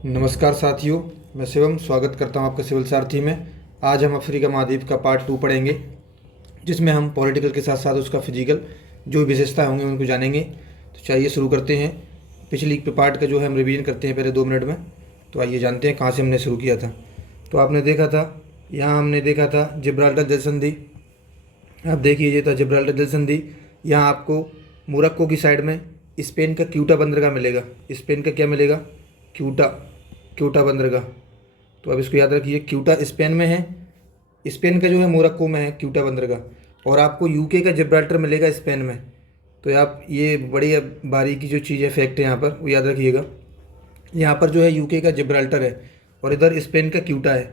नमस्कार साथियों, मैं शिवम स्वागत करता हूं आपका सिविल सारथी में। आज हम अफ्रीका महाद्वीप का पार्ट 2 पढ़ेंगे, जिसमें हम पॉलिटिकल के साथ साथ उसका फिजिकल जो भी विशेषता होंगे उनको जानेंगे। तो चाहिए शुरू करते हैं। पिछली पार्ट का जो है हम रिवीजन करते हैं पहले 2 मिनट में। तो आइए जानते हैं कहाँ से हमने शुरू किया था। तो आपने देखा था, यहाँ हमने देखा था जिब्राल्टर जल संधि। आप देखिए, ये था जिब्राल्टर जल संधि। यहाँ आपको मोरक्को की साइड में स्पेन का क्यूटा बंदरगाह मिलेगा। स्पेन का क्या मिलेगा? क्यूटा, क्यूटा बंदरगाह। तो अब इसको याद रखिए, क्यूटा स्पेन में है, स्पेन का जो है मोरक्को में है क्यूटा बंदरगाह। और आपको यूके का जिब्राल्टर मिलेगा स्पेन में। तो आप ये बड़ी बारीकी जो चीज़ है, फैक्ट है यहाँ पर, वो याद रखिएगा। यहाँ पर जो है यूके का जिब्राल्टर है और इधर स्पेन का क्यूटा है।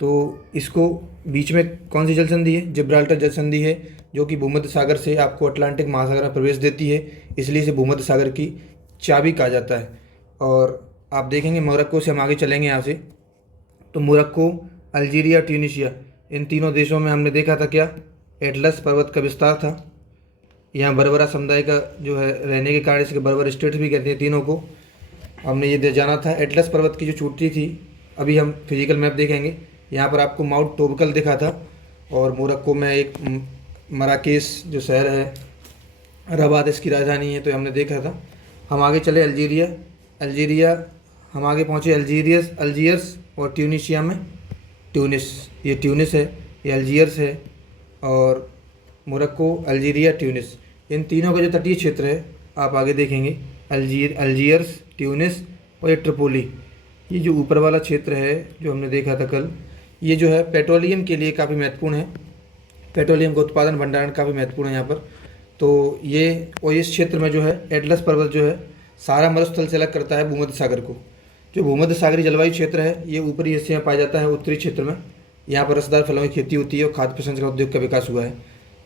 तो इसको बीच में कौन सी जल संधि है? जिब्राल्टर जल संधि है, जो कि भूमध्य सागर से आपको अटलांटिक महासागर में प्रवेश देती है। इसलिए इसे भूमध्य सागर की चाबी कहा जाता है। और आप देखेंगे मोरक्को से हम आगे चलेंगे यहाँ से, तो मोरक्को, अल्जीरिया, ट्यूनीशिया, इन तीनों देशों में हमने देखा था क्या? एटलस पर्वत का विस्तार था। यहाँ बर्बरा समुदाय का जो है रहने के कारण इसके बर्बर स्टेट भी कहते हैं तीनों को। हमने ये जाना था एटलस पर्वत की जो चोटी थी। अभी हम फिजिकल मैप देखेंगे। यहाँ पर आपको माउंट टोबकल दिखा था और मोरक्को में एक मराकेश जो शहर है, रबात इसकी राजधानी है। तो हमने देखा था। हम आगे चले अल्जीरिया। अल्जीरिया हम आगे पहुँचे अल्जीयर्स और ट्यूनीशिया में ट्यूनिस। ये ट्यूनिस है, ये अल्जीयर्स है। और मोरक्को, अल्जीरिया, ट्यूनिस, इन तीनों का जो तटीय क्षेत्र है आप आगे देखेंगे। अल्जीयर्स, ट्यूनिस और ये ट्रिपोली, ये जो ऊपर वाला क्षेत्र है जो हमने देखा था कल, ये जो है पेट्रोलियम के लिए काफ़ी महत्वपूर्ण है। पेट्रोलियम का उत्पादन, भंडारण काफ़ी महत्वपूर्ण है यहाँ पर। तो ये और इस क्षेत्र में जो है एटलस पर्वत जो है सारा मरुस्थल से अलग करता है भूमध्य सागर को। जो भूमध्य सागरीय जलवायु क्षेत्र है ये ऊपरी हिस्से में पाया जाता है, उत्तरी क्षेत्र में। यहाँ पर रसदार फलों की खेती होती है और खाद्य प्रसंस्करण उद्योग का विकास हुआ है।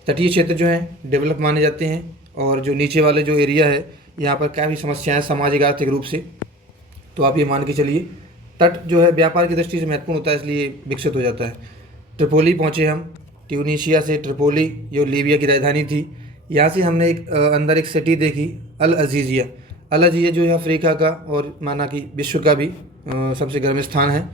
तटीय क्षेत्र जो है डेवलप माने जाते हैं। और जो नीचे वाले जो एरिया है यहाँ पर काफ़ी समस्याएं सामाजिक आर्थिक रूप से। तो आप ये मान के चलिए, तट जो है व्यापार की दृष्टि से महत्वपूर्ण होता है, इसलिए विकसित हो जाता है। ट्रिपोली पहुँचे हम, ट्यूनीशिया से ट्रिपोली जो लीबिया की राजधानी थी। यहाँ से हमने एक अंदर एक सिटी देखी, अल अजीज़िया। अल अजीज़िया जो है अफ्रीका का और माना कि विश्व का भी सबसे गर्म स्थान है।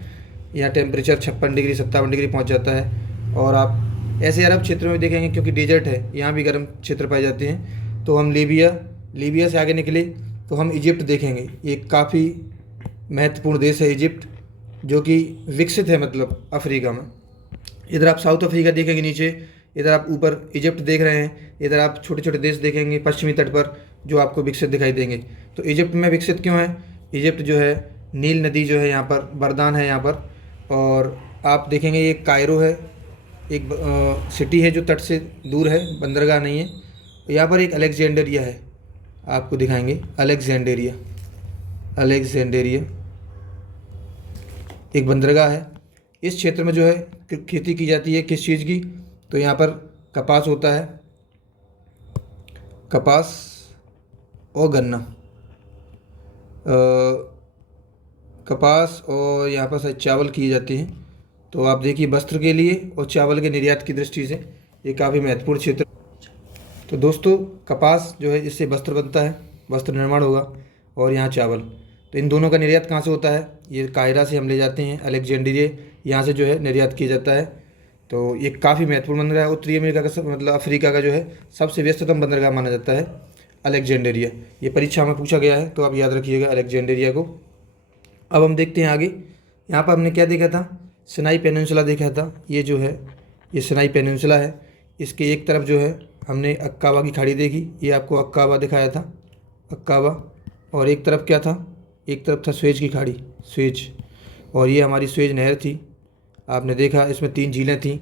यहाँ टेम्परेचर 56 डिग्री 57 डिग्री पहुँच जाता है। और आप ऐसे अरब क्षेत्रों में देखेंगे, क्योंकि डेजर्ट है यहाँ भी गर्म क्षेत्र पाए जाते हैं। तो हम लीबिया से आगे निकले तो हम इजिप्ट देखेंगे। ये काफ़ी महत्वपूर्ण देश है इजिप्ट, जो कि विकसित है मतलब अफ्रीका में। इधर आप साउथ अफ्रीका देखेंगे नीचे, इधर आप ऊपर इजिप्ट देख रहे हैं। इधर आप छोटे छोटे देश देखेंगे पश्चिमी तट पर, जो आपको विकसित दिखाई देंगे। तो इजिप्ट में विकसित क्यों है? इजिप्ट जो है नील नदी जो है यहाँ पर वरदान है यहाँ पर। और आप देखेंगे ये कायरो है, एक सिटी है जो तट से दूर है, बंदरगाह नहीं है। यहाँ पर एक अलेक्जेंडरिया है, आपको दिखाएंगे अलेक्जेंडेरिया एक बंदरगाह है। इस क्षेत्र में जो है खेती की जाती है किस चीज़ की? तो यहाँ पर कपास होता है, कपास और गन्ना। कपास और यहाँ पर शायद चावल किए जाते हैं। तो आप देखिए, वस्त्र के लिए और चावल के निर्यात की दृष्टि से ये काफ़ी महत्वपूर्ण क्षेत्र। तो दोस्तों, कपास जो है इससे वस्त्र बनता है, वस्त्र निर्माण होगा। और यहाँ चावल, तो इन दोनों का निर्यात कहाँ से होता है? ये कायरा से हम ले जाते हैं, अलेक्जेंड्रिया यहाँ से जो है निर्यात किया जाता है। तो ये काफ़ी महत्वपूर्ण बंदरगाह है। उत्तरी अमेरिका का मतलब अफ्रीका का जो है सबसे व्यस्ततम बंदरगाह माना जाता है अलेक्जेंड्रिया। ये परीक्षा में पूछा गया है, तो आप याद रखिएगा अलेक्जेंड्रिया को। अब हम देखते हैं आगे। यहाँ पर हमने क्या देखा था? सिनाई पेनिनसुला देखा था। ये जो है ये सिनाई पेनिनसुला है। इसके एक तरफ जो है हमने अक्काबा की खाड़ी देखी, ये आपको अक्काबा दिखाया था, अक्काबा। और एक तरफ क्या था? एक तरफ था स्वेज की खाड़ी, स्वेज। और ये हमारी स्वेज नहर थी। आपने देखा इसमें 3 झीलें थीं।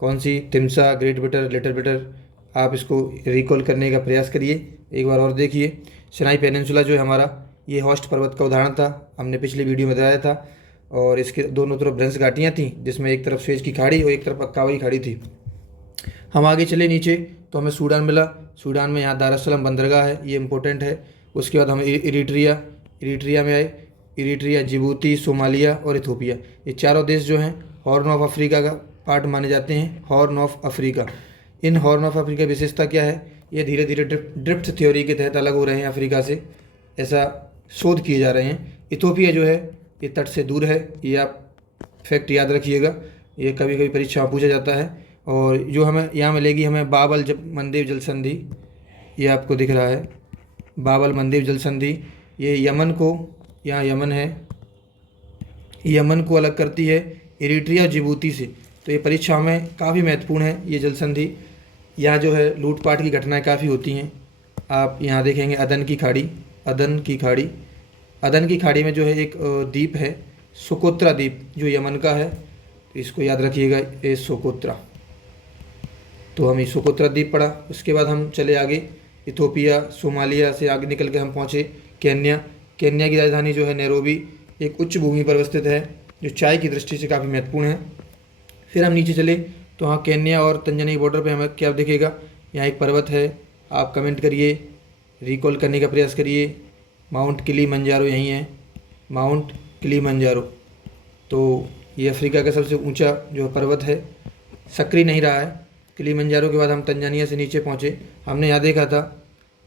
कौन सी? तिम्सा, ग्रेट बिटर, लिटिल बिटर। आप इसको रिकॉल करने का प्रयास करिए, एक बार और देखिए। सिनाई पेनिनसुला जो है हमारा, ये हॉस्ट पर्वत का उदाहरण था, हमने पिछली वीडियो में बताया था। और इसके दोनों तरफ भ्रंश घाटियाँ थीं, जिसमें एक तरफ स्वेज की खाड़ी और एक तरफ अक्काबा की खाड़ी थी। हम आगे चले नीचे तो हमें सूडान मिला। सूडान में यहाँ दारुस्सलाम बंदरगाह है, ये इंपॉर्टेंट है। उसके बाद हम इरिट्रिया में आए। इरिट्रिया, जिबूती, सोमालिया और इथोपिया, ये चारों देश जो हैं हॉर्न ऑफ अफ्रीका का पार्ट माने जाते हैं, horn of Africa. In horn of Africa विशेषता क्या है? ये धीरे धीरे ड्रिफ्ट थ्योरी के तहत अलग हो रहे हैं अफ्रीका से, ऐसा शोध किए जा रहे हैं। इथोपिया जो है ये तट से दूर है, ये आप फैक्ट याद रखिएगा, ये कभी कभी परीक्षा में पूछा जाता है। और जो हमें यहाँ मिलेगी हमें बाबल मंदेव जल संधि, ये आपको दिख रहा है बाबल मंदेव जल संधि, ये यमन को, यहाँ यमन है, यमन को अलग करती है इरिट्रिया और जिबूती से। तो ये परीक्षा में काफ़ी महत्वपूर्ण है ये जल संधि। यहाँ जो है लूटपाट की घटनाएं काफ़ी होती हैं। आप यहाँ देखेंगे अदन की खाड़ी, अदन की खाड़ी, अदन की खाड़ी में जो है एक द्वीप है सोकोत्रा द्वीप, जो यमन का है, तो इसको याद रखिएगा, ये सोकोत्रा। तो हम ये सोकोत्रा द्वीप पढ़ा। उसके बाद हम चले आगे इथोपिया, सोमालिया से आगे निकल के हम पहुँचे केन्या। केन्या की राजधानी जो है नैरोबी एक उच्च भूमि पर अवस्थित है, जो चाय की दृष्टि से काफ़ी महत्वपूर्ण है। फिर हम नीचे चले तो हाँ केन्या और तंजानिया बॉर्डर पे हमें क्या दिखेगा, यहाँ एक पर्वत है, आप कमेंट करिए, रिकॉल करने का प्रयास करिए। माउंट किलीमंजारो यहीं है, माउंट किलीमंजारो। तो ये अफ्रीका का सबसे ऊंचा जो पर्वत है, सक्रिय नहीं रहा है। किलीमंजारो के बाद हम तंजानिया से नीचे पहुँचे। हमने यहाँ देखा था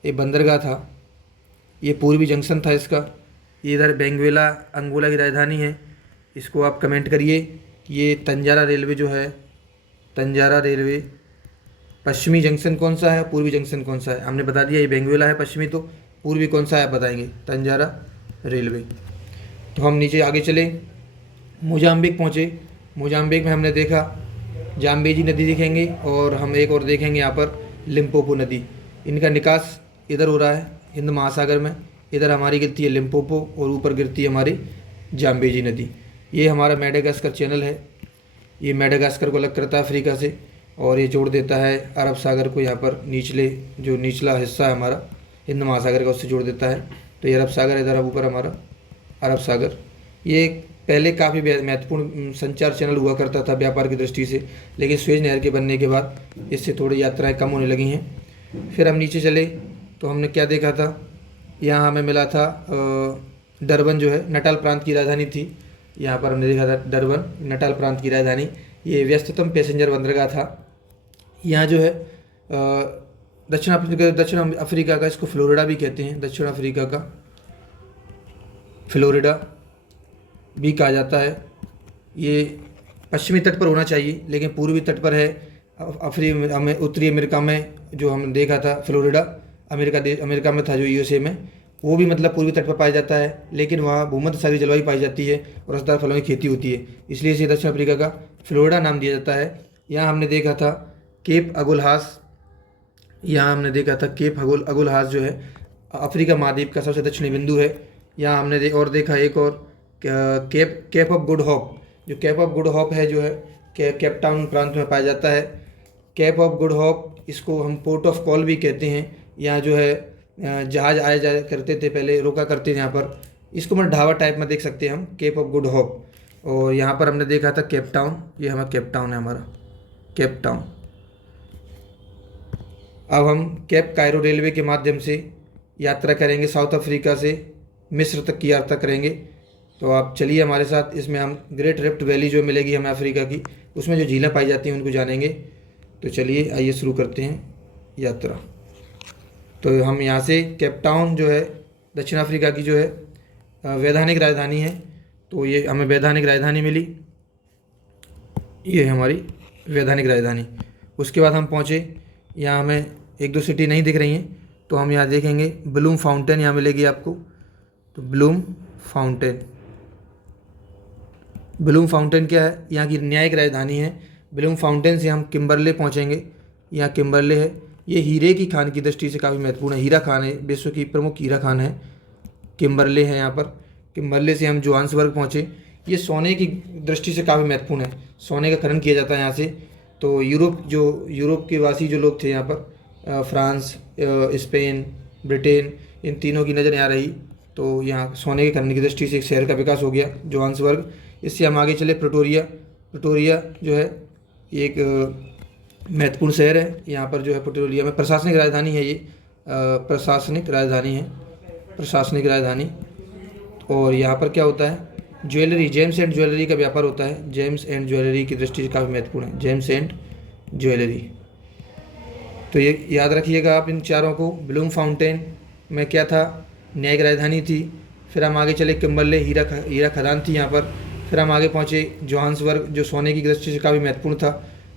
ये बंदरगाह था, ये पूर्वी जंक्शन था इसका। ये इधर बेंगवेला अंगोला की राजधानी है, इसको आप कमेंट करिए। ये तंजारा रेलवे जो है, तंजारा रेलवे, पश्चिमी जंक्शन कौन सा है, पूर्वी जंक्शन कौन सा है, हमने बता दिया। ये बेंगवेला है पश्चिमी, तो पूर्वी कौन सा है आप बताएंगे, तंजारा रेलवे। तो हम नीचे आगे चले, मोजाम्बिक पहुँचे। मोजाम्बिक में हमने देखा जाम्बेजी नदी दिखेंगे, और हम एक और देखेंगे यहाँ पर लिम्पोपो नदी। इनका निकास इधर हो रहा है हिंद महासागर में, इधर हमारी गिरती है लिम्पोपो और ऊपर गिरती है हमारी जाम्बेजी नदी। ये हमारा मेडागास्कर चैनल है, ये मेडागास्कर को अलग करता है अफ्रीका से, और ये जोड़ देता है अरब सागर को, यहाँ पर निचले जो निचला हिस्सा है हमारा हिंद महासागर का, उससे जोड़ देता है। तो ये अरब सागर, इधर ऊपर हमारा अरब सागर। ये पहले काफ़ी महत्वपूर्ण संचार चैनल हुआ करता था व्यापार की दृष्टि से, लेकिन स्वेज नहर के बनने के बाद इससे थोड़ी यात्राएँ कम होने लगी हैं। फिर हम नीचे चले तो हमने क्या देखा था, यहाँ हमें मिला था डरबन जो है नटाल प्रांत की राजधानी थी। यहाँ पर हमने देखा था डरबन नटाल प्रांत की राजधानी, ये व्यस्ततम पैसेंजर बंदरगाह था। यहाँ जो है दक्षिण अफ्रीका का, इसको फ्लोरिडा भी कहते हैं, दक्षिण अफ्रीका का फ्लोरिडा भी कहा जाता है। ये पश्चिमी तट पर होना चाहिए, लेकिन पूर्वी तट पर है। उत्तरी अमेरिका में जो हम देखा था फ्लोरिडा, अमेरिका में था जो यूएसए में, वो भी मतलब पूर्वी तट पर पाया जाता है, लेकिन वहाँ भूमध्य सागरीय जलवायु पाई जाती है और रसदार फलों की खेती होती है, इसलिए इसे दक्षिण अफ्रीका का फ्लोरिडा नाम दिया जाता है। यहाँ हमने देखा था केप अगुलहास, यहाँ हमने देखा था केप अगुलहास जो है अफ्रीका महाद्वीप का सबसे दक्षिणी बिंदु है। यहाँ हमने और देखा एक और केप ऑफ गुड होप, जो केप ऑफ गुड होप है जो है केप टाउन प्रांत में पाया जाता है। केप ऑफ गुड होप, इसको हम पोर्ट ऑफ कॉल भी कहते हैं। यहाँ जो है जहाज़ आया जाया करते थे, पहले रोका करते थे यहाँ पर, इसको मतलब ढाबा टाइप में देख सकते हैं हम, केप ऑफ गुड होप। और यहाँ पर हमने देखा था केप टाउन, ये हमारा केप टाउन है, हमारा केप टाउन। अब हम केप कायरो रेलवे के माध्यम से यात्रा करेंगे, साउथ अफ्रीका से मिस्र तक की यात्रा करेंगे। तो आप चलिए हमारे साथ, इसमें हम ग्रेट रिफ्ट वैली जो मिलेगी हमें अफ्रीका की, उसमें जो झीलें पाई जाती हैं उनको जानेंगे। तो चलिए आइए शुरू करते हैं यात्रा। तो हम यहाँ से केप टाउन जो है दक्षिण अफ्रीका की जो है वैधानिक राजधानी है, तो ये हमें वैधानिक राजधानी मिली, ये हमारी वैधानिक राजधानी। उसके बाद हम पहुँचे, यहाँ हमें एक दो सिटी नहीं दिख रही हैं, तो हम यहाँ देखेंगे ब्लूम फाउंटेन यहाँ मिलेगी आपको। तो ब्लूम फाउंटेन, ब्लूम फाउंटेन क्या है, यहाँ की न्यायिक राजधानी है। ब्लूम फाउंटेन से हम किम्बरले पहुँचेंगे, यहाँ किम्बरले है, ये हीरे की खान की दृष्टि से काफ़ी महत्वपूर्ण है, हीरा खान है, विश्व की प्रमुख हीरा खान है, किम्बरले है यहाँ पर। किम्बरले से हम जोहान्सबर्ग पहुँचे, ये सोने की दृष्टि से काफ़ी महत्वपूर्ण है, सोने का खनन किया जाता है यहाँ से। तो यूरोप के वासी जो लोग थे यहाँ पर, फ्रांस, स्पेन, ब्रिटेन, इन तीनों की नज़र यहाँ रही, तो यहाँ सोने के खनन की दृष्टि से एक शहर का विकास हो गया जोहान्सबर्ग। इससे हम आगे चले प्रिटोरिया जो है एक महत्वपूर्ण शहर है, यहाँ पर जो है प्रिटोरिया में प्रशासनिक राजधानी है, ये प्रशासनिक राजधानी। और यहाँ पर क्या होता है, ज्वेलरी, जेम्स एंड ज्वेलरी का व्यापार होता है, जेम्स एंड ज्वेलरी की दृष्टि से काफ़ी महत्वपूर्ण है, जेम्स एंड ज्वेलरी। तो ये याद रखिएगा आप इन चारों को। ब्लूम फाउंटेन में क्या था, न्यायिक राजधानी थी। फिर हम आगे चले किम्बरले, हीरा खदान थी यहाँ पर। फिर हम आगे पहुँचे जोहान्सबर्ग, जो सोने की दृष्टि से काफ़ी महत्वपूर्ण था।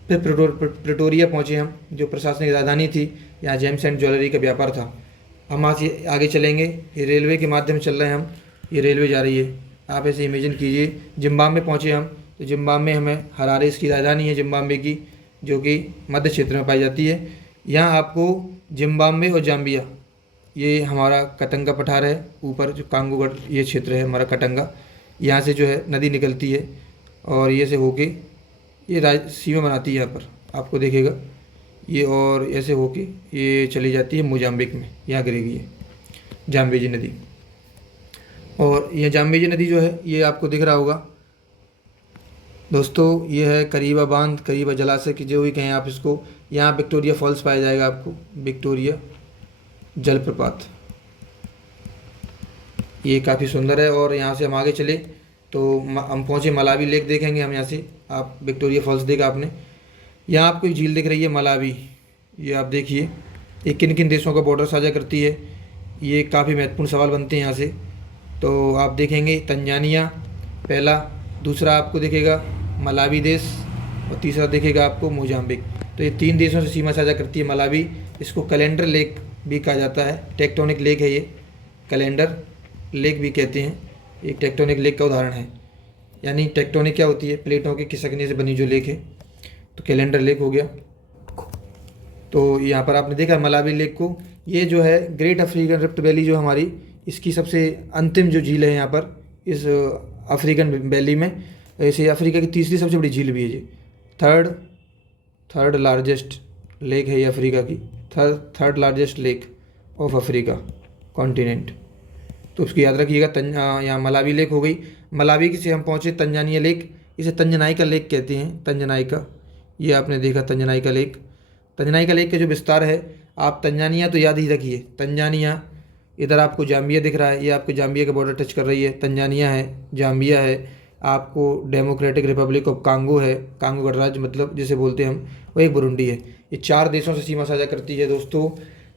फिर प्रिटोरिया पहुँचे हम, जो प्रशासनिक राजधानी थी, यहाँ जेम्स एंड ज्वेलरी का व्यापार था। हम आगे चलेंगे, ये रेलवे के माध्यम से चल रहे हैं हम, ये रेलवे जा रही है, आप ऐसे इमेजिन कीजिए। जिम्बाब्वे पहुँचे हम, तो जिम्बाब्वे हमें हरारे इसकी राजधानी है जिम्बाब्वे की, जो कि मध्य क्षेत्र में पाई जाती है। यहाँ आपको जिम्बाब्वे और जाम्बिया, ये हमारा कटंगा पठार है, ऊपर जो कांगोगढ़ ये क्षेत्र है हमारा कटंगा, यहाँ से जो है नदी निकलती है और ये से होके ये सीमा बनाती है यहाँ पर, आपको देखेगा ये, और ऐसे होके ये चली जाती है मोजाम्बिक में, यहाँ गिरेगी ये जाम्बेजी नदी। और ये जाम्बेजी नदी जो है ये आपको दिख रहा होगा दोस्तों, ये है करीबा बांध, करीबा जलाशय की जो भी कहें आप इसको। यहाँ विक्टोरिया फॉल्स पाया जाएगा आपको, विक्टोरिया जलप्रपात, ये काफ़ी सुंदर है। और यहाँ से हम आगे चले तो हम पहुँचे मलावी लेक देखेंगे हम यहाँ से। आप विक्टोरिया फॉल्स देखा आपने, यहाँ आपको एक झील दिख रही है मलावी, ये आप देखिए ये किन किन देशों का बॉर्डर साझा करती है, ये काफ़ी महत्वपूर्ण सवाल बनते हैं यहाँ से। तो आप देखेंगे तंजानिया पहला, दूसरा आपको दिखेगा मलावी देश, और तीसरा दिखेगा आपको मोजाम्बिक। तो ये 3 देशों से सीमा साझा करती है मलावी। इसको कैलेंडर लेक भी कहा जाता है, टेक्टोनिक लेक है ये, कैलेंडर लेक भी कहते हैं, एक टेक्टोनिक लेक का उदाहरण है। यानी टेक्टोनिक क्या होती है, प्लेटों के खिसकने से बनी जो लेक है, तो कैलेंडर लेक हो गया। तो यहाँ पर आपने देखा मलावी लेक को, ये जो है ग्रेट अफ्रीकन रिफ्ट वैली जो हमारी, इसकी सबसे अंतिम जो झील है यहाँ पर इस अफ्रीकन वैली में। ऐसे अफ्रीका की तीसरी सबसे बड़ी झील भी है ये, थर्ड लार्जेस्ट लेक है ये अफ्रीका की, third largest lake of Africa continent. तो उसकी याद रखिएगा। यहाँ मलावी लेक हो गई। मलावी से हम पहुँचे तंजानिया लेक, इसे तंजनाइका लेक कहते हैं, तंजनाइका, ये आपने देखा तंजनाइका लेक। तंजनाइका लेक का जो विस्तार है, आप तंजानिया तो याद ही रखिए, तंजानिया, इधर आपको जाम्बिया दिख रहा है, ये आपको जाम्बिया का बॉर्डर टच कर रही है, तंजानिया है, जाम्बिया है, आपको डेमोक्रेटिक रिपब्लिक ऑफ कांगो है, कांगो गणराज्य मतलब जिसे बोलते हैं हम, और एक बुरुंडी है। ये 4 देशों से सीमा साझा करती है दोस्तों,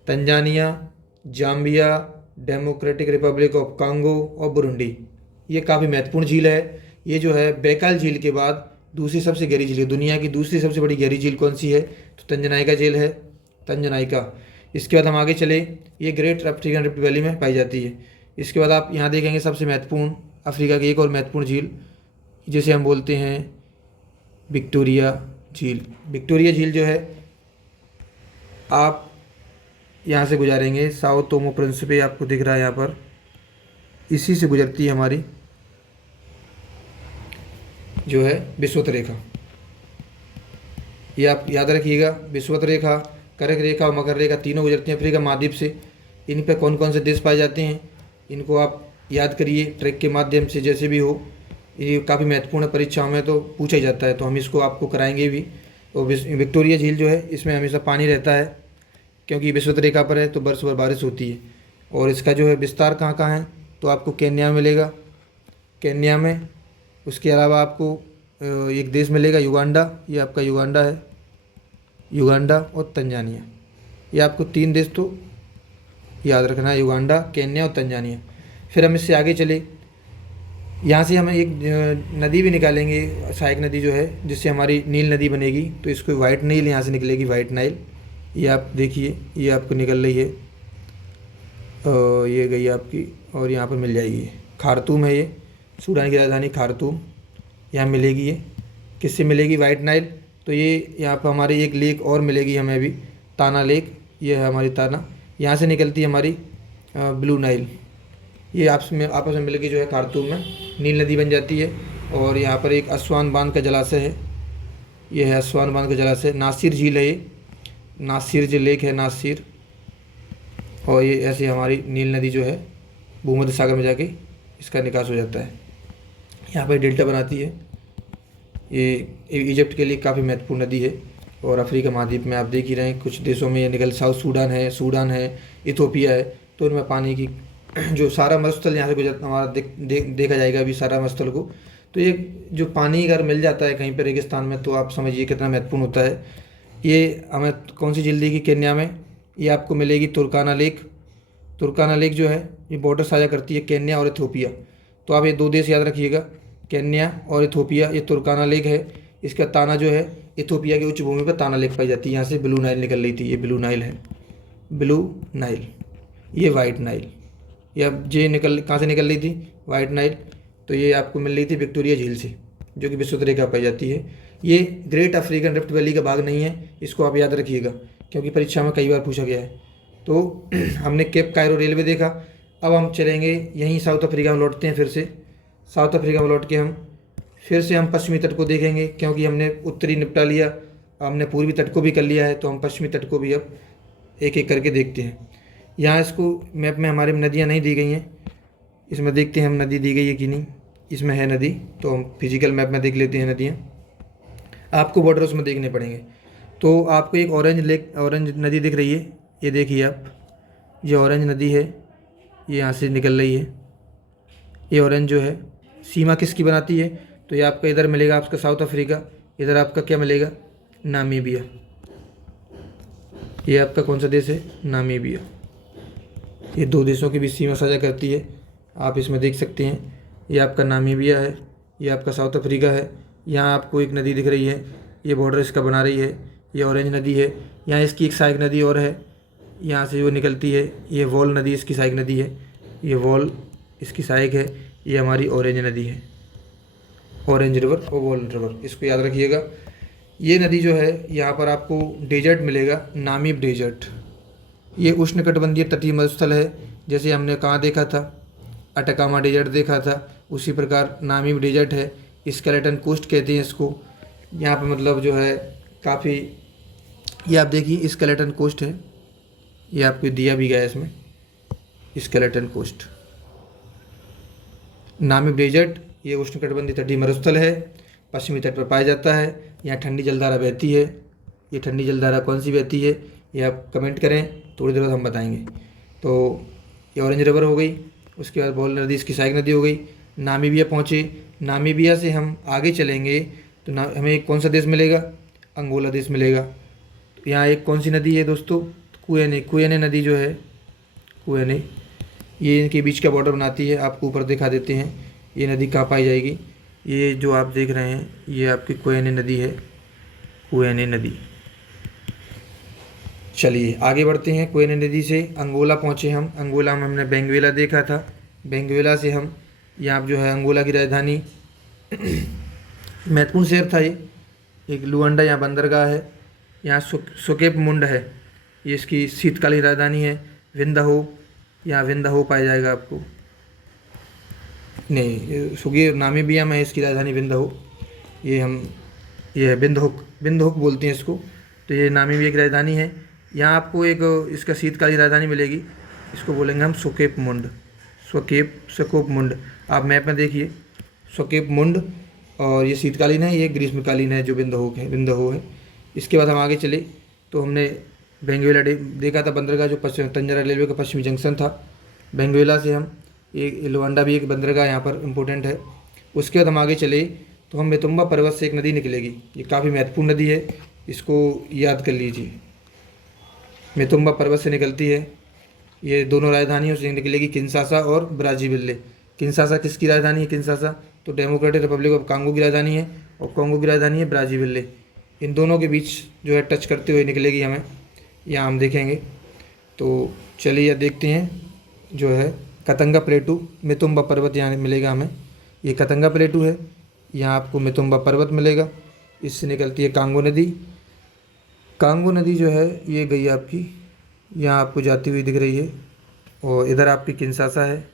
Tanzania, Zambia, democratic Republic of Congo और बुरुंडी। ये काफ़ी महत्वपूर्ण झील है। ये जो है बैकाल झील के बाद दूसरी सबसे गहरी झील है, दुनिया की दूसरी सबसे बड़ी गहरी झील कौन सी है, तो तंजनाइका झील है, तंजनाइका। इसके बाद हम आगे चले, ये ग्रेट अफ्रीकन रिफ्ट वैली में पाई जाती है। इसके बाद आप यहाँ देखेंगे सबसे महत्वपूर्ण अफ्रीका की एक और महत्वपूर्ण झील, जिसे हम बोलते हैं विक्टोरिया झील। विक्टोरिया झील जो है आप यहाँ से गुजारेंगे, साओ तोमो प्रिंसिपे आपको दिख रहा है यहाँ पर, इसी से गुजरती है हमारी जो है विषुवत रेखा। ये आप याद रखिएगा, विषुवत रेखा, कर्क रेखा और मकर रेखा तीनों गुजरती हैं अफ्रीका महाद्वीप से। इन पर कौन कौन से देश पाए जाते हैं, इनको आप याद करिए ट्रैक के माध्यम से, जैसे भी हो। ये काफ़ी महत्वपूर्ण परीक्षाओं में तो पूछा ही जाता है, तो हम इसको आपको कराएंगे भी। तो विक्टोरिया झील जो है इसमें हमेशा पानी रहता है, क्योंकि विषुवत रेखा पर है तो बरस भर बारिश होती है। और इसका जो है विस्तार कहाँ कहाँ है, तो आपको केन्या में मिलेगा, केन्या में। उसके अलावा आपको एक देश मिलेगा युगांडा, ये आपका युगांडा है, युगांडा और तंजानिया। ये आपको 3 देश तो याद रखना है, युगांडा, केन्या और तंजानिया। फिर हम इससे आगे चले, यहाँ से हम एक नदी भी निकालेंगे, सहायक नदी जो है, जिससे हमारी नील नदी बनेगी। तो इसको वाइट नील यहाँ से निकलेगी, वाइट नाइल। ये आप देखिए, ये आपको निकल रही है, ये गई आपकी, और यहाँ पर मिल जाएगी। खार्तूम है ये, सूडान की राजधानी खार्तूम, यहाँ मिलेगी। ये किससे मिलेगी, वाइट नाइल। तो ये यहाँ पर हमारी एक लेक और मिलेगी हमें अभी, ताना लेक, ये है हमारी ताना। यहाँ से निकलती है हमारी ब्लू नाइल, ये आपस में मिलकर जो है खार्तूम में नील नदी बन जाती है। और यहाँ पर एक अस्वान बांध का जलाशय है, ये है अस्वान बांध का जलाशय। नासिर झील है ये, नासिर जो लेक है, नासिर। और ये ऐसी हमारी नील नदी जो है भूमध्य सागर में जाके इसका निकास हो जाता है, यहाँ पर डेल्टा बनाती है। ये इजिप्ट के लिए काफ़ी महत्वपूर्ण नदी है। और अफ्रीका महाद्वीप में आप देख ही रहे हैं, कुछ देशों में ये निकल, साउथ सूडान है, इथोपिया है, तो उनमें पानी की जो सारा मरुस्थल यहाँ से गुजरता हमारा देखा जाएगा अभी सारा मरुस्थल को। तो ये जो पानी अगर मिल जाता है कहीं पर रेगिस्तान में, तो आप समझिए कितना महत्वपूर्ण होता है। ये हमें कौन सी झील देगी, केन्या में, ये आपको मिलेगी तुर्काना लेक, तुर्काना लेक जो है ये बॉर्डर साझा करती है केन्या और इथोपिया। तो आप ये 2 देश याद रखिएगा, केन्या और इथोपिया। ये तुर्काना लेक है, इसका ताना जो है इथोपिया की उच्च भूमि पर ताना लेक पाई जाती है। यहाँ से ब्लू नाइल निकल रही थी, ये ब्लू नाइल है, ब्लू नाइल। ये वाइट नाइल, ये अब ये निकल कहाँ से निकल रही थी, वाइट नाइल। तो ये आपको मिल रही थी विक्टोरिया झील से, जो कि विश्वत रेखा पाई जाती है। ये ग्रेट अफ्रीकन रिफ्ट वैली का भाग नहीं है, इसको आप याद रखिएगा क्योंकि परीक्षा में कई बार पूछा गया है। तो हमने केप कायरो रेलवे देखा। अब हम चलेंगे यहीं साउथ अफ्रीका में लौटते हैं। फिर से साउथ अफ्रीका में लौट के हम फिर से हम पश्चिमी तट को देखेंगे, क्योंकि हमने उत्तरी निपटा लिया, हमने पूर्वी तट को भी कर लिया है। तो हम पश्चिमी तट को भी अब एक एक करके देखते हैं। यहाँ इसको मैप में हमारे नदियाँ नहीं दी गई हैं, इसमें देखते हैं हम नदी दी गई है कि नहीं। इसमें है नदी, तो हम फिजिकल मैप में देख लेते हैं नदियाँ। आपको बॉर्डर उसमें देखने पड़ेंगे। तो आपको एक ऑरेंज नदी दिख रही है, ये देखिए आप, ये ऑरेंज नदी है, ये यहाँ से निकल रही है। ये ऑरेंज जो है सीमा किसकी बनाती है, तो ये आपका इधर मिलेगा आपका साउथ अफ्रीका, इधर आपका क्या मिलेगा, नामीबिया। ये आपका कौन सा देश है, नामीबिया। ये 2 देशों के बीच सीमा साझा करती है, आप इसमें देख सकते हैं। ये आपका नामीबिया है, ये आपका साउथ अफ्रीका है। यहाँ आपको एक नदी दिख रही है, ये बॉर्डर इसका बना रही है, ये ऑरेंज नदी है। यहाँ इसकी एक सहायक नदी और है, यहाँ से जो निकलती है, ये वॉल नदी इसकी सहायक नदी है, ये वॉल इसकी सहायक है। ये हमारी ऑरेंज नदी है, ऑरेंज रिवर और वॉल रिवर, इसको याद रखिएगा। ये नदी जो है यहाँ पर आपको डेजर्ट मिलेगा, नामीब डेजर्ट। ये उष्णकटिबंधीय तटीय मरुस्थल है, जैसे हमने कहाँ देखा था, अटकामा डेजर्ट देखा था, उसी प्रकार नामीब डेजर्ट है। स्केलेटन कोस्ट कहते हैं इसको। यहाँ पर मतलब जो है काफ़ी, ये आप देखिए स्केलेटन कोस्ट है, ये आपको दिया भी गया है इसमें, स्केलेटन कोस्ट। नामीब डेजर्ट ये उष्णकटिबंधीय तटीय मरुस्थल है, पश्चिमी तट पर पाया जाता है। यहाँ ठंडी जलधारा बहती है। ये ठंडी जलधारा कौन सी बहती है, ये आप कमेंट करें, थोड़ी देर बाद हम बताएंगे। तो ये ऑरेंज रिवर हो गई, उसके बाद वॉल नदी इसकी सहायक नदी हो गई। नामीबिया पहुँचे, नामीबिया से हम आगे चलेंगे तो हमें एक कौन सा देश मिलेगा, अंगोला देश मिलेगा। तो यहाँ एक कौन सी नदी है दोस्तों, कुएने नदी जो है, कुएने, ये इनके बीच का बॉर्डर बनाती है। आपको ऊपर दिखा देते हैं ये नदी कहाँ पाई जाएगी। ये जो आप देख रहे हैं ये आपकी कुएने नदी है, कुएने नदी। चलिए आगे बढ़ते हैं। कुएने नदी से अंगोला पहुँचे हम। अंगोला में हमने बेंगुएला देखा था। बेंगुएला से हम यहाँ जो है अंगोला की राजधानी महत्वपूर्ण शहर था ये, एक लुआंडा यहाँ बंदरगाह है। यहाँ सुकेप मुंड है, ये इसकी शीतकालीन राजधानी है। विंदाहो, यहाँ विंदाहो पाया जाएगा आपको, नहीं सुगी नामीबिया में है इसकी राजधानी विंदाहो। ये है बिंदहुक बोलते हैं इसको। तो ये नामीबिया की राजधानी है। यहाँ आपको एक इसका शीतकालीन राजधानी मिलेगी, इसको बोलेंगे हम सुकेप मुंड। आप मैप में देखिए सुकेप मुंड, और ये शीतकालीन है, ये ग्रीष्मकालीन है जो विंदाहो है। इसके बाद हम आगे चले तो हमने बेंगुएला देखा था, बंदरगाह जो तंजरा रेलवे का पश्चिमी जंक्शन था। बेंगुएला से हम एक लुआंडा भी एक बंदरगाह यहाँ पर इम्पोर्टेंट है। उसके बाद हम आगे चले तो हम मेतुम्बा पर्वत से एक नदी निकलेगी, ये काफ़ी महत्वपूर्ण नदी है, इसको याद कर लीजिए। मेतुम्बा पर्वत से निकलती है, ये दोनों राजधानियों से निकलेगी, किन्शासा और ब्राज़ीविले। किन्शासा किसकी राजधानी है, किन्शासा तो डेमोक्रेटिक रिपब्लिक ऑफ कांगो की राजधानी है, और कांगो की राजधानी है ब्राज़ीविले। इन दोनों के बीच जो है टच करते हुए निकलेगी हमें, यहाँ हम देखेंगे। तो चलिए देखते हैं, जो है कतंगा प्लेटू, मेतुम्बा पर्वत यहाँ मिलेगा हमें। ये कतंगा प्लेटू है, यहाँ आपको मेतुम्बा पर्वत मिलेगा। इससे निकलती है कांगो नदी। कांगो नदी जो है ये गई आपकी, यहाँ आपको जाती हुई दिख रही है, और इधर आपकी किन्शासा है,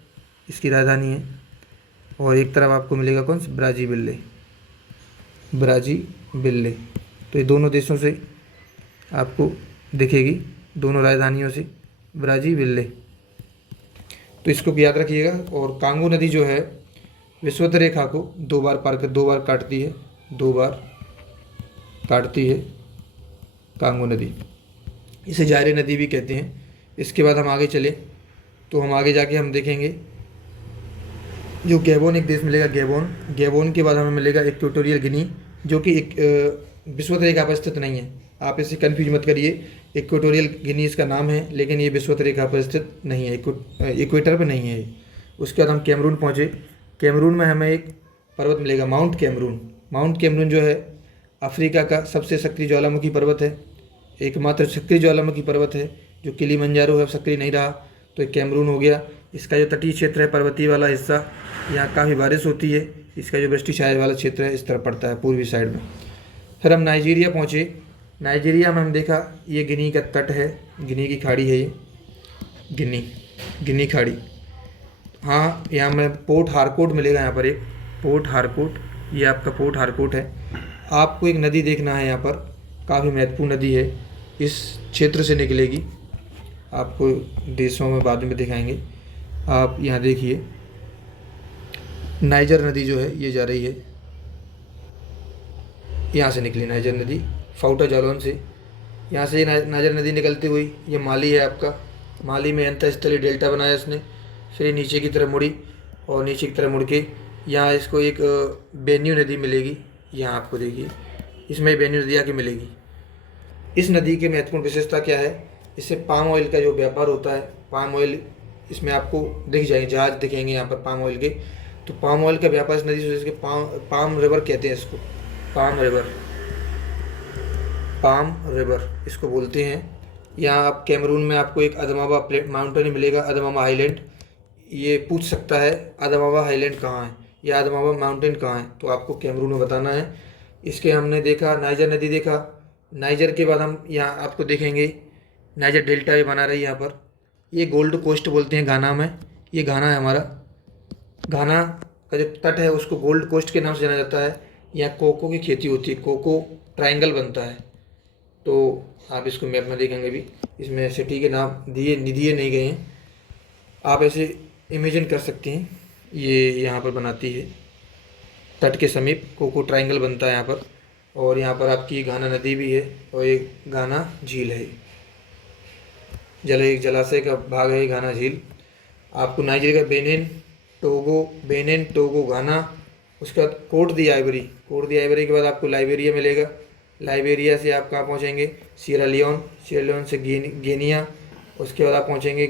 इसकी राजधानी है। और एक तरफ आपको मिलेगा कौन सा, ब्राज़ीविले। तो ये दोनों देशों से आपको दिखेगी, दोनों राजधानियों से ब्राज़ीविले। तो इसको याद रखिएगा। और कांगो नदी जो है विषुवत रेखा को 2 बार काटती है, कांगो नदी। इसे जायरे नदी भी कहते हैं। इसके बाद हम आगे चले तो हम आगे जाके हम देखेंगे जो गैबोन एक देश मिलेगा, गैबोन के बाद हमें मिलेगा इक्वेटोरियल गिनी, जो कि एक विषुवत रेखा पर स्थित नहीं है, आप इसे कन्फ्यूज मत करिए। इक्वेटोरियल गिनी इसका नाम है, लेकिन ये विषुवत रेखा पर स्थित नहीं है, इक्वेटर पर नहीं है ये। उसके बाद हम कैमरून पहुँचे। कैमरून में हमें एक पर्वत मिलेगा, माउंट कैमरून। माउंट कैमरून जो है अफ्रीका का सबसे सक्रिय ज्वालामुखी पर्वत है, एकमात्र सक्रिय ज्वालामुखी पर्वत है। जो किलिमंजारो है सक्रिय नहीं रहा, तो एक कैमरून हो गया। इसका जो तटीय क्षेत्र है, पर्वतीय वाला हिस्सा, यहाँ काफ़ी बारिश होती है। इसका जो वृष्टि छाया वाला क्षेत्र है इस तरफ पड़ता है, पूर्वी साइड में। फिर हम नाइजीरिया पहुँचे। नाइजीरिया में हम देखा ये गिनी का तट है, गिनी की खाड़ी है ये, गिनी खाड़ी। हाँ, यहाँ में पोर्ट हारकोट मिलेगा, यहाँ पर एक पोर्ट हारकोट, ये आपका पोर्ट हारकोट है। आपको एक नदी देखना है, यहाँ पर काफ़ी महत्वपूर्ण नदी है, इस क्षेत्र से निकलेगी। आपको देशों में बाद में दिखाएंगे। आप यहाँ देखिए, नाइजर नदी जो है ये जा रही है, यहाँ से निकली नाइजर नदी फाउटा जालौन से। यहाँ से नाइजर नदी निकलती हुई ये माली है आपका। माली में अंतःस्थलीय डेल्टा बनाया इसने, फिर ये नीचे की तरफ मुड़ी और नीचे की तरफ मुड़ के यहाँ इसको एक बेन्यू नदी मिलेगी। यहाँ आपको देखिए, इसमें बेन्यू नदी आके मिलेगी। इस नदी के महत्वपूर्ण विशेषता क्या है, इससे पाम ऑयल का जो व्यापार होता है, पाम ऑयल इसमें आपको दिख जाएंगे, जहाज दिखेंगे यहाँ पर पाम ऑयल के। तो पाम ऑयल का व्यापार इस नदी से, इसके पाम रिवर कहते हैं इसको, पाम रिवर इसको बोलते हैं। यहाँ आप कैमरून में आपको एक अदमावा माउंटेन मिलेगा, अदमावा हाईलैंड। ये पूछ सकता है अदमावा हाईलैंड कहाँ है या अदमावा माउंटेन कहाँ है, तो आपको कैमरून में बताना है। इसके हमने देखा नाइजर नदी देखा। नाइजर के बाद हम यहाँ आपको देखेंगे नाइजर डेल्टा भी बना रही है यहाँ पर। ये गोल्ड कोस्ट बोलते हैं घाना में, ये घाना है हमारा। घाना का जो तट है उसको गोल्ड कोस्ट के नाम से जाना जाता है। यहाँ कोको की खेती होती है, कोको ट्रायंगल बनता है। तो आप इसको मैप में देखेंगे भी, इसमें सिटी के नाम दिए नहीं गए हैं, आप ऐसे इमेजिन कर सकते हैं। ये यहाँ पर बनाती है, तट के समीप कोको ट्रायंगल बनता है यहाँ पर। और यहाँ पर आपकी घाना नदी भी है और एक घाना झील है, एक जलाशय का भाग है घाना झील। आपको नाइजीरिया का बेनिन, टोगो, घाना, उसके बाद कोट दी आइवरी के बाद आपको लाइबेरिया मिलेगा। लाइबेरिया से आप कहाँ पहुँचेंगे, सियरा लियोन से गिनिया, उसके बाद आप पहुँचेंगे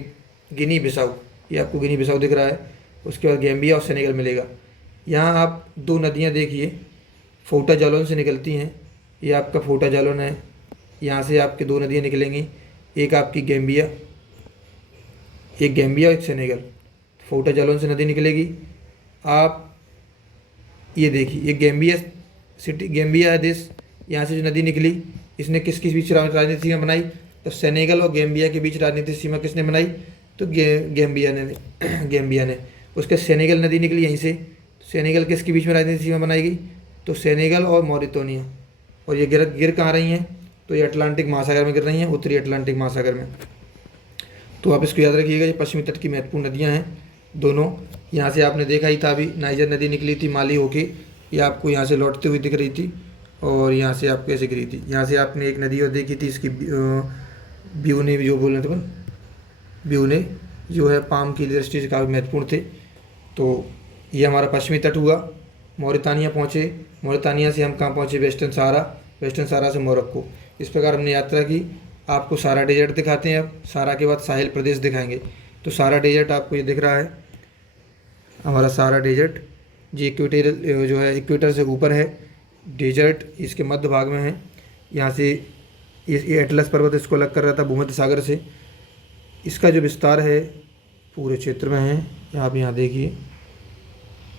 गिनी बिसाऊ, ये आपको गिनी बिसाऊ दिख रहा है। उसके बाद गैम्बिया और सेनेगल मिलेगा। यहाँ आप दो नदियाँ देखिए, फोटा जालौन से निकलती हैं, ये आपका फोटा जालौन है। यहाँ से आपके दो नदियाँ निकलेंगी, एक आपकी गैम्बिया, एक सेनेगल। फोटा जालौन से नदी निकलेगी। आप ये देखिए, ये गैम्बिया है देश। यहाँ से जो नदी निकली, इसने किस बीच राजनीतिक सीमा बनाई, तो सेनेगल और गैम्बिया के बीच राजनीतिक सीमा किसने बनाई, तो गैम्बिया ने। उसके सेनेगल नदी निकली यहीं से, सेनेगल किसके बीच में राजनीतिक सीमा बनाई गई, तो सेनेगल और मॉरिटानिया। और ये गिर कहाँ रही हैं, तो ये अटलांटिक महासागर में गिर रही हैं, उत्तरी अटलांटिक महासागर में। तो आप इसको याद रखिएगा, ये पश्चिमी तट की महत्वपूर्ण नदियाँ हैं दोनों। यहाँ से आपने देखा ही था अभी, नाइजर नदी निकली थी माली होके, ये आपको यहाँ से लौटते हुए दिख रही थी और यहाँ से आपको ऐसे गिरी थी। यहाँ से आपने एक नदी और देखी थी, इसकी ब्यूने जो बोल रहे थे, ब्यूने जो है पाम की दृष्टि से काफ़ी महत्वपूर्ण थे। तो ये हमारा पश्चिमी तट हुआ। मॉरिटानिया पहुँचे, मॉरिटानिया से हम कहाँ पहुँचे, वेस्टर्न सहारा से मोरक्को। इस प्रकार हमने यात्रा की। आपको सारा डेजर्ट दिखाते हैं अब, सारा के बाद साहिल प्रदेश दिखाएंगे। तो सारा डेजर्ट आपको ये दिख रहा है, हमारा सारा डेजर्ट, जो इक्वेटोरियल जो है इक्वेटर से ऊपर है डेजर्ट, इसके मध्य भाग में है। यहाँ से ये एटलस पर्वत इसको अलग कर रहा था भूमध्य सागर से। इसका जो विस्तार है पूरे क्षेत्र में है। आप यहाँ देखिए,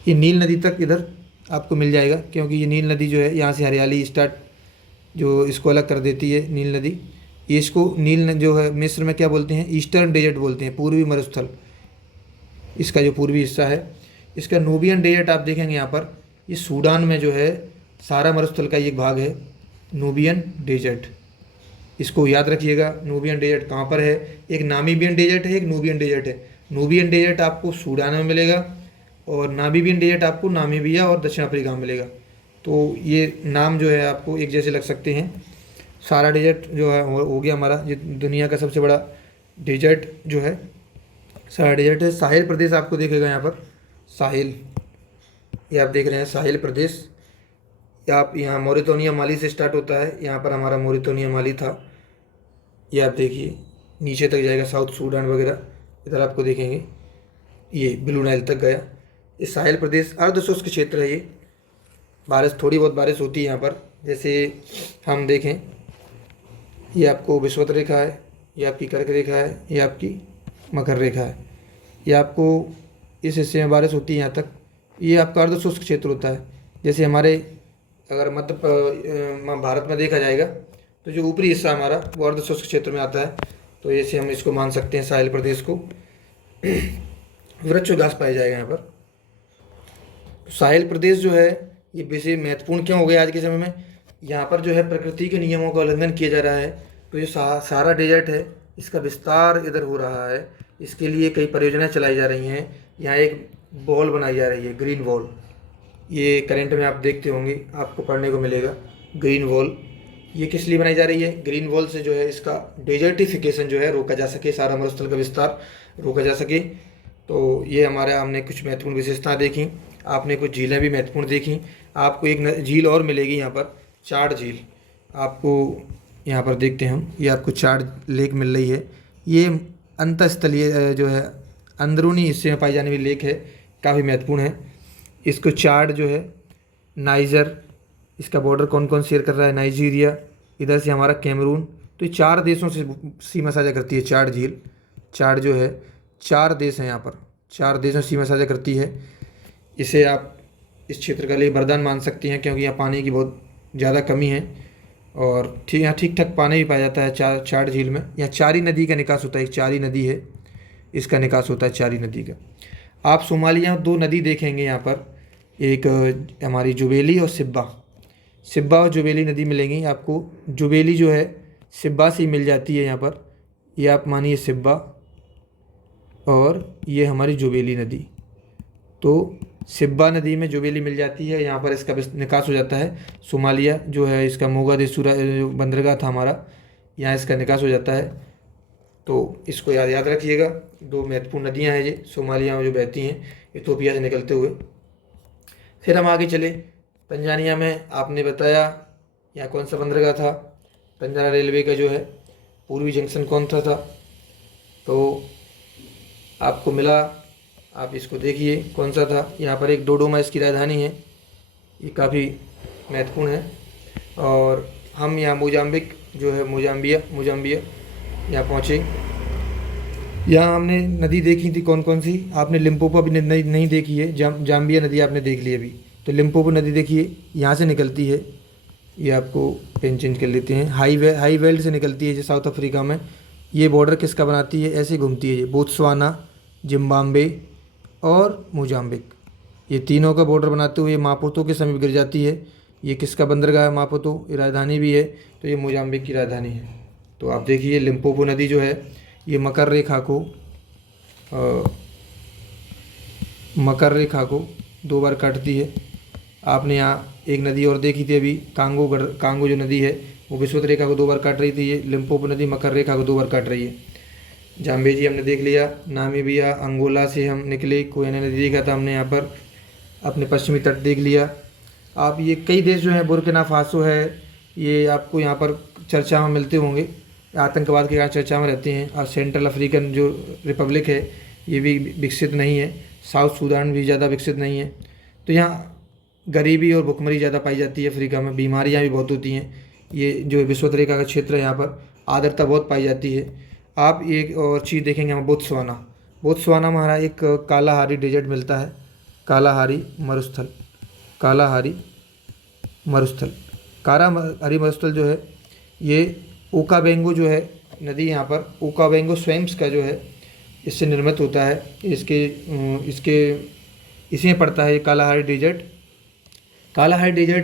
ये नील नदी तक इधर आपको मिल जाएगा, क्योंकि ये नील नदी जो है यहाँ से हरियाली स्टार्ट जो इसको अलग कर देती है नील नदी। ये इसको नील जो है मिस्र में क्या बोलते हैं, ईस्टर्न डेजर्ट बोलते हैं, पूर्वी मरुस्थल, इसका जो पूर्वी हिस्सा है। इसका नूबियन डेजर्ट आप देखेंगे यहाँ पर, ये सूडान में जो है सारा मरुस्थल का एक भाग है, नूबियन डेजर्ट। इसको याद रखिएगा, नूबियन डेजर्ट कहाँ पर है, एक नामीबियन डेजर्ट है, एक नूबियन डेजर्ट है। नूबियन डेजर्ट आपको सूडान में मिलेगा और नामीबियन डेजर्ट आपको नामीबिया और दक्षिण अफ्रीका में मिलेगा। तो ये नाम जो है आपको एक जैसे लग सकते हैं। सारा डेजर्ट जो है हो गया हमारा, ये दुनिया का सबसे बड़ा डेजर्ट जो है सारा डेजर्ट है। साहिल प्रदेश आपको देखेगा यहाँ पर, साहिल, ये आप देख रहे हैं साहिल प्रदेश, आप यहाँ मॉरिटानिया माली से स्टार्ट होता है, यहाँ पर हमारा मॉरिटानिया माली था। ये आप देखिए नीचे तक जाएगा, साउथ सूडान वगैरह इधर आपको देखेंगे, ये ब्लू नाइल तक गया। ये साहिल प्रदेश अर्ध शुष्क क्षेत्र है। ये बारिश, थोड़ी बहुत बारिश होती है यहाँ पर। जैसे हम देखें, ये आपको विषुवत रेखा है, ये आपकी कर्क रेखा है, ये आपकी मकर रेखा है। ये आपको इस हिस्से में बारिश होती है यहाँ तक। ये आपका अर्ध शुष्क क्षेत्र होता है। जैसे हमारे अगर भारत में देखा जाएगा तो जो ऊपरी हिस्सा हमारा वो अर्ध शुष्क क्षेत्र में आता है। तो ऐसे हम इसको मान सकते हैं साहिल प्रदेश को। वृक्ष घास पाया जाएगा यहाँ पर। साहिल प्रदेश जो है ये वैसे महत्वपूर्ण क्यों हो गया आज के समय में, यहाँ पर जो है प्रकृति के नियमों का उल्लंघन किया जा रहा है। तो ये सारा डेजर्ट है, इसका विस्तार इधर हो रहा है। इसके लिए कई परियोजनाएं चलाई जा रही हैं। यहाँ एक वॉल बनाई जा रही है, ग्रीन वॉल। ये करंट में आप देखते होंगे, आपको पढ़ने को मिलेगा ग्रीन वॉल। ये किस लिए बनाई जा रही है? ग्रीन वॉल से जो है इसका डेजर्टिफिकेशन जो है रोका जा सके, सारा मरुस्थल का विस्तार रोका जा सके। तो ये हमने कुछ महत्वपूर्ण विशेषताएं देखी, आपने कुछ झीलें भी महत्वपूर्ण देखी। आपको एक झील और मिलेगी यहाँ पर, चाड़ झील। आपको यहाँ पर देखते हैं हम, ये आपको चाड़ लेक मिल रही है। ये अंतःस्थलीय जो है अंदरूनी हिस्से में पाई जाने वाली लेक है, काफ़ी महत्वपूर्ण है। इसको चाड़ जो है नाइजर, इसका बॉर्डर कौन कौन शेयर कर रहा है? नाइजीरिया, इधर से हमारा कैमरून। तो ये 4 देशों से सीमा साझा करती है चाड़ झील। चाड़ जो है 4 देश हैं यहाँ पर, 4 देशों से सीमा साझा करती है। इसे आप इस क्षेत्र के लिए वरदान मान सकते हैं, क्योंकि यहाँ पानी की बहुत ज़्यादा कमी है और यहाँ ठीक ठाक पानी भी पाया जाता है चाड़ झील में। यहाँ चारी नदी का निकास होता है, एक चारी नदी है, इसका निकास होता है चारी नदी का। आप सोमालिया 2 नदी देखेंगे यहाँ पर, एक हमारी जुबेली और सिब्बा और जुबेली नदी मिलेंगी आपको। जुबेली जो है सिब्बा से ही मिल जाती है यहाँ पर। ये आप मानिए सिब्बा और ये हमारी जुबेली नदी। तो सिब्बा नदी में जुबेली मिल जाती है, यहाँ पर इसका निकास हो जाता है। सोमालिया जो है इसका मोगादिशु बंदरगाह था हमारा, यहाँ इसका निकास हो जाता है। तो इसको याद रखिएगा। 2 महत्वपूर्ण नदियाँ हैं ये सोमालिया में जो बहती हैं इथोपिया से निकलते हुए। फिर हम आगे चले तंजानिया में। आपने बताया यहाँ कौन सा बंदरगाह था? तंजाना रेलवे का जो है पूर्वी जंक्शन कौन था? तो आपको मिला, आप इसको देखिए कौन सा था। यहाँ पर एक डोडोमा इसकी राजधानी है, ये काफ़ी महत्वपूर्ण है। और हम यहाँ मोजाम्बिक जो है मोजाम्बिया यहाँ पहुँचे। यहाँ हमने नदी देखी थी कौन कौन सी? आपने लिम्पोपो भी नहीं देखी है, जाम्बिया नदी आपने देख ली अभी। तो लिम्पोपो नदी देखिए यहाँ से निकलती है, ये आपको पेन चेंज कर लेते हैं। हाई वेल्ड से निकलती है जो साउथ अफ्रीका में। ये बॉर्डर किसका बनाती है? ऐसे घूमती है ये, बोत्सवाना, जिम्बाब्वे और मोजाम्बिक, ये तीनों का बॉर्डर बनाते हुए मापुतो के समीप गिर जाती है। ये किसका बंदरगाह है? मापुतो, ये राजधानी भी है, तो ये मोजाम्बिक की राजधानी है। तो आप देखिए लिम्पोपो नदी जो है ये मकर रेखा को 2 बार काटती है। आपने यहाँ एक नदी और देखी थी अभी, कांगो जो नदी है वो विषुवत रेखा को 2 बार काट रही थी। ये लिम्पोपो नदी मकर रेखा को 2 बार काट रही है। जाम्बेजी हमने देख लिया, नामीबिया, अंगोला से हम निकले, कोयना नदी देखा था हमने यहाँ पर, अपने पश्चिमी तट देख लिया। आप ये कई देश जो हैं, बुर्किना फासो है, ये आपको यहाँ पर चर्चा में मिलते होंगे, आतंकवाद के कारण चर्चा में रहते हैं। और सेंट्रल अफ्रीकन जो रिपब्लिक है ये भी विकसित नहीं है, साउथ सूडान भी ज़्यादा विकसित नहीं है। तो यहाँ गरीबी और भुखमरी ज़्यादा पाई जाती है अफ्रीका में, बीमारियाँ भी बहुत होती हैं। ये जो विषुवत रेखा का क्षेत्र है यहाँ पर आर्द्रता बहुत पाई जाती है। आप एक और चीज़ देखेंगे हम, बोत्सवाना में हमारा एक कालाहारी डेजर्ट मिलता है, कालाहारी मरुस्थल जो है ये ओकाबेंगो जो है नदी, यहाँ पर ओकाबेंगो स्वैम्प्स का जो है इससे निर्मित होता है। इसमें पड़ता है ये कालाहारी डेजर्ट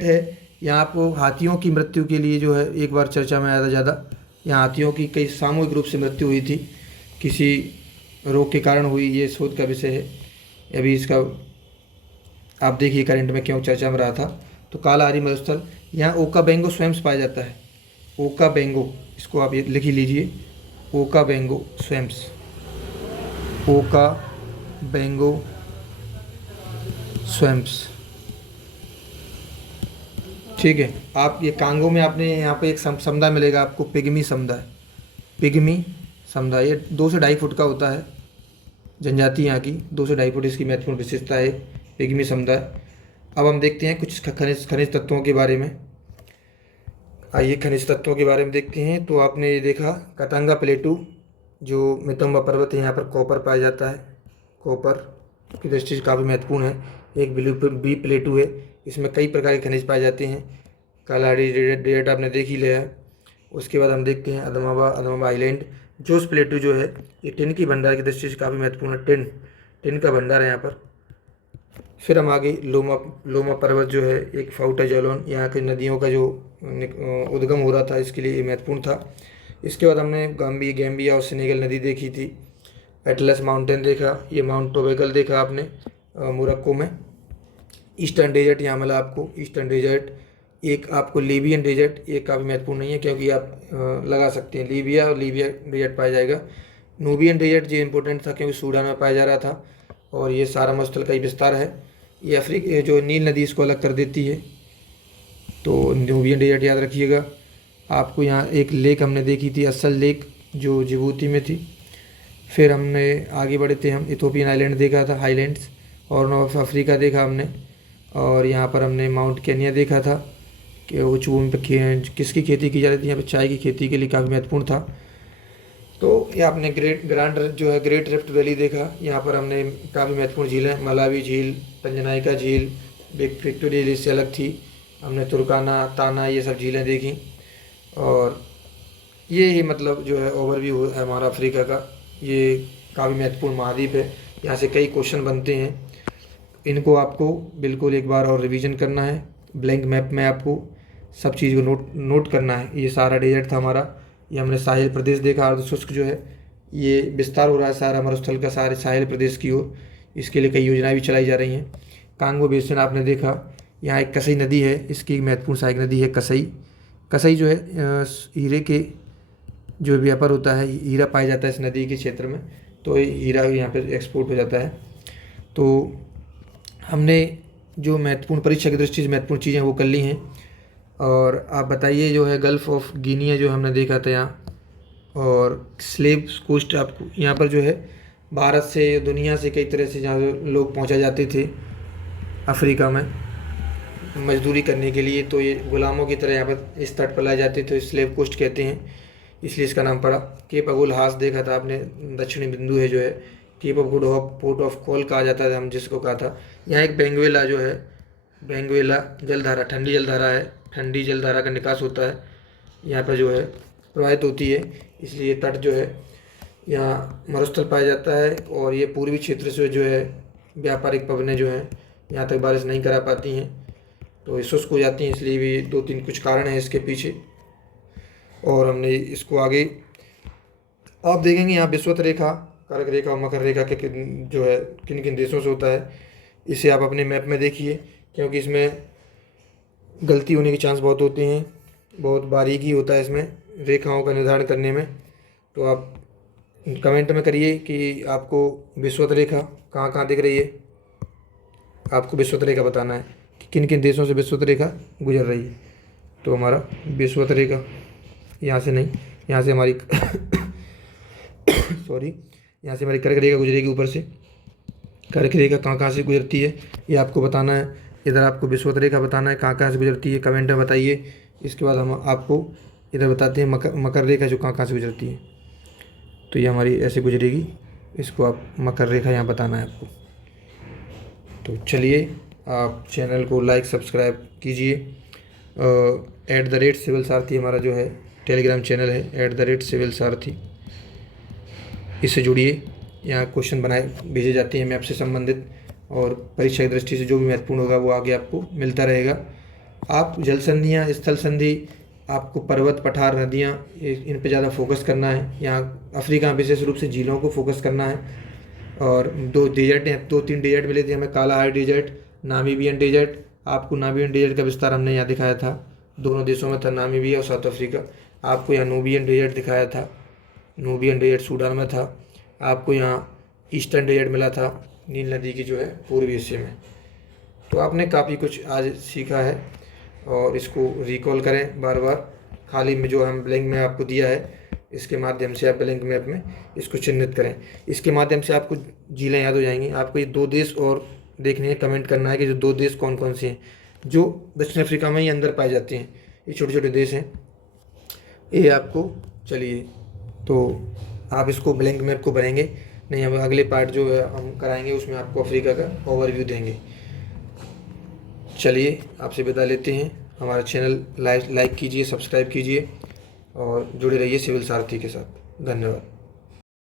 है। यहाँ आपको हाथियों की मृत्यु के लिए जो है एक बार चर्चा में आया था ज़्यादा। यहाँ हाथियों की कई सामूहिक रूप से मृत्यु हुई थी, किसी रोग के कारण हुई, ये शोध का विषय है। अभी इसका आप देखिए करंट में क्यों चर्चा में रहा था। तो कालाहारी मरुस्थल, यहाँ ओकाबेंगो स्वैम्प्स पाया जाता है। ओकाबेंगो, इसको आप लिख ही लीजिए, ओकाबेंगो स्वैम्प्स, ठीक है। आप ये कांगो में आपने यहाँ पे एक समुदाय मिलेगा आपको, पिग्मी समुदाय। पिग्मी समुदाय ये 2 से 2.5 फुट का होता है, जनजाति यहाँ की 2 से 2.5 फुट इसकी महत्वपूर्ण विशेषता है, पिग्मी समुदाय। अब हम देखते हैं कुछ खनिज खनिज तत्वों के बारे में। आइए खनिज तत्वों के बारे में देखते हैं। तो आपने ये देखा कतंगा प्लेटू, जो मितम्बा पर्वत है, यहाँ पर कॉपर पाया जाता है, कॉपर की दृष्टि से काफ़ी महत्वपूर्ण है। एक ब्लू बी प्लेटू है, इसमें कई प्रकार के खनिज पाए जाते हैं। कालाहांडी डेजर्ट आपने देख ही लिया है। उसके बाद हम देखते हैं अदमाबा आइलैंड। जोस प्लेटू जो है ये टिन की भंडार की दृष्टि से काफ़ी महत्वपूर्ण है, टिन का भंडार है यहाँ पर। फिर हम आगे लोमा पर्वत जो है एक फाउटा जलोन, यहाँ की नदियों का जो उद्गम हो रहा था इसके लिए महत्वपूर्ण था। इसके बाद हमने गैम्बिया और सेनेगल नदी देखी थी। एटलस माउंटेन देखा, ये माउंट टोबेगल देखा आपने मोरक्को में। ईस्टर्न डेजर्ट यहाँ मिला आपको, ईस्टर्न डेजर्ट। एक आपको लीबियन डेजर्ट, ये काफ़ी महत्वपूर्ण नहीं है क्योंकि आप लगा सकते हैं लीबिया, और लीबिया डेजर्ट पाया जाएगा। नूबियन डेजर्ट ये इंपॉर्टेंट था क्योंकि सूडान में पाया जा रहा था, और ये सारा मरुस्थल का ही विस्तार है। ये अफ्रीका जो नील नदी इसको अलग कर देती है, तो नूबियन डेजर्ट याद रखिएगा। आपको यहाँ एक लेक हमने देखी थी, असल लेक, जो जिबूती में थी। फिर हमने आगे बढ़े थे, हम इथोपियन आइलैंड देखा था, हाईलैंड्स, और नॉर्थ अफ्रीका देखा हमने। और यहाँ पर हमने माउंट केनिया देखा था कि उच्च भूमि पर किसकी खेती की जा रही थी, यहाँ पर चाय की खेती के लिए काफ़ी महत्वपूर्ण था। तो ये आपने ग्रेट रिफ्ट वैली देखा, यहाँ पर हमने काफ़ी महत्वपूर्ण झीलें, मलावी झील, तंजनाइका झील, विक्टोरिया झील से अलग थी। हमने तुर्काना, ताना, ये सब झीलें देखी। और ये मतलब जो है ओवरव्यू है हमारा अफ्रीका का। ये काफ़ी महत्वपूर्ण महाद्वीप है, यहाँ से कई क्वेश्चन बनते हैं। इनको आपको बिल्कुल एक बार और रिवीजन करना है। ब्लैंक मैप में आपको सब चीज़ को नोट करना है। ये सारा डेजर्ट था हमारा, ये हमने साहिल प्रदेश देखा, अर्ध शुष्क जो है ये विस्तार हो रहा है सारा मरुस्थल का, सारे साहिल प्रदेश की ओर। इसके लिए कई योजनाएं भी चलाई जा रही हैं। कांगो बेसिन आपने देखा, यहाँ एक कसई नदी है, इसकी महत्वपूर्ण सहायक नदी है कसई। कसई जो है हीरे के जो व्यापार होता है, हीरा पाया जाता है इस नदी के क्षेत्र में, तो हीरा यहाँ पे एक्सपोर्ट हो जाता है। तो हमने जो महत्वपूर्ण परीक्षा की दृष्टि से महत्वपूर्ण चीज़ें वो कर ली हैं। और आप बताइए जो है गल्फ़ ऑफ गिनिया जो हमने देखा था यहाँ, और स्लेव कोस्ट आपको यहाँ पर जो है भारत से, दुनिया से कई तरह से जहाँ लोग पहुँचा जाते थे अफ्रीका में मजदूरी करने के लिए, तो ये गुलामों की तरह यहाँ पर इस तट पर लाए जाते थे, स्लेव कोस्ट कहते हैं, इसलिए इसका नाम पड़ा। केप अगुल हास देखा था आपने, दक्षिणी बिंदु है जो है, Cape of Good Hope, port of call कहा जाता था हम जिसको कहा था। यहाँ एक बेंगवेला जो है, बेंगवेला जलधारा, ठंडी जलधारा है, ठंडी जलधारा का निकास होता है यहाँ पर जो है, प्रवाहित होती है, इसलिए तट जो है यहाँ मरुस्थल पाया जाता है। और ये पूर्वी क्षेत्र से जो है व्यापारिक पवनें जो हैं यहाँ तक बारिश नहीं करा पाती हैं, तो ये शुष्क हो जाती हैं, इसलिए भी 2-3 कुछ कारण हैं इसके पीछे। और हमने इसको आगे आप देखेंगे यहाँ विषुवत रेखा, कर्क रेखा और मकर रेखा के जो है किन किन देशों से होता है, इसे आप अपने मैप में देखिए क्योंकि इसमें गलती होने के चांस बहुत होते हैं, बहुत बारीकी होता है इसमें रेखाओं का निर्धारण करने में। तो आप कमेंट में करिए कि आपको विषुवत रेखा कहाँ कहाँ दिख रही है, आपको विषुवत रेखा बताना है कि किन किन देशों से विषुवत रेखा गुजर रही है। तो हमारा विषुवत रेखा यहाँ से नहीं, यहाँ से हमारी सॉरी, यहाँ से हमारी कर्क रेखा गुजरेगी ऊपर से। कर्क रेखा कहाँ कहाँ से गुजरती है ये आपको बताना है। इधर आपको विषुवत रेखा बताना है कहाँ कहाँ से गुजरती है, कमेंट में बताइए। इसके बाद हम आपको इधर बताते हैं मकर रेखा जो कहाँ कहाँ से गुजरती है। तो ये हमारी ऐसे गुजरेगी, इसको आप मकर रेखा यहाँ बताना है आपको। तो चलिए आप चैनल को लाइक सब्सक्राइब कीजिए। @सिविल सारथी हमारा जो है टेलीग्राम चैनल है, @सिविल सारथी, इससे जुड़िए। यहाँ क्वेश्चन बनाए भेजे जाते हैं मैप से संबंधित, और परीक्षा की दृष्टि से जो भी महत्वपूर्ण होगा वो आगे आपको मिलता रहेगा। आप जल संधियाँ, स्थल संधि, आपको पर्वत, पठार, नदियाँ, इन पे ज़्यादा फोकस करना है। यहाँ अफ्रीका में विशेष रूप से झीलों को फोकस करना है। और 2 डेजर्ट हैं, 2-3 डेजर्ट मिले थे हमें, कालाहांडी डेजर्ट, नामीबियन डेजर्ट। आपको नामीबियन डेजर्ट का विस्तार हमने यहाँ दिखाया था, दोनों देशों में था, नामीबिया और साउथ अफ्रीका। आपको यहाँ नूबियन डेजर्ट दिखाया था, नूबियन डेजर्ट सूडान में था। आपको यहाँ ईस्टर्न डेजर्ट मिला था, नील नदी की जो है पूर्वी हिस्से में। तो आपने काफ़ी कुछ आज सीखा है, और इसको रिकॉल करें बार बार। खाली में जो हम ब्लैंक मैप आपको दिया है इसके माध्यम से आप ब्लैंक मैप में इसको चिन्हित करें। इसके माध्यम से आपको झीलें याद हो जाएंगी। आपको ये 2 देश और देखने हैं, कमेंट करना है कि जो 2 देश कौन कौन से हैं जो दक्षिण अफ्रीका में ही अंदर पाए जाते हैं। ये छोटे छोटे देश हैं ये आपको। चलिए तो आप इसको ब्लैंक मैप को भरेंगे नहीं, अब अगले पार्ट जो है हम कराएंगे उसमें आपको अफ्रीका का ओवरव्यू देंगे। चलिए आपसे विदा लेते हैं। हमारा चैनल लाइक कीजिए, सब्सक्राइब कीजिए और जुड़े रहिए सिविल सारथी के साथ। धन्यवाद।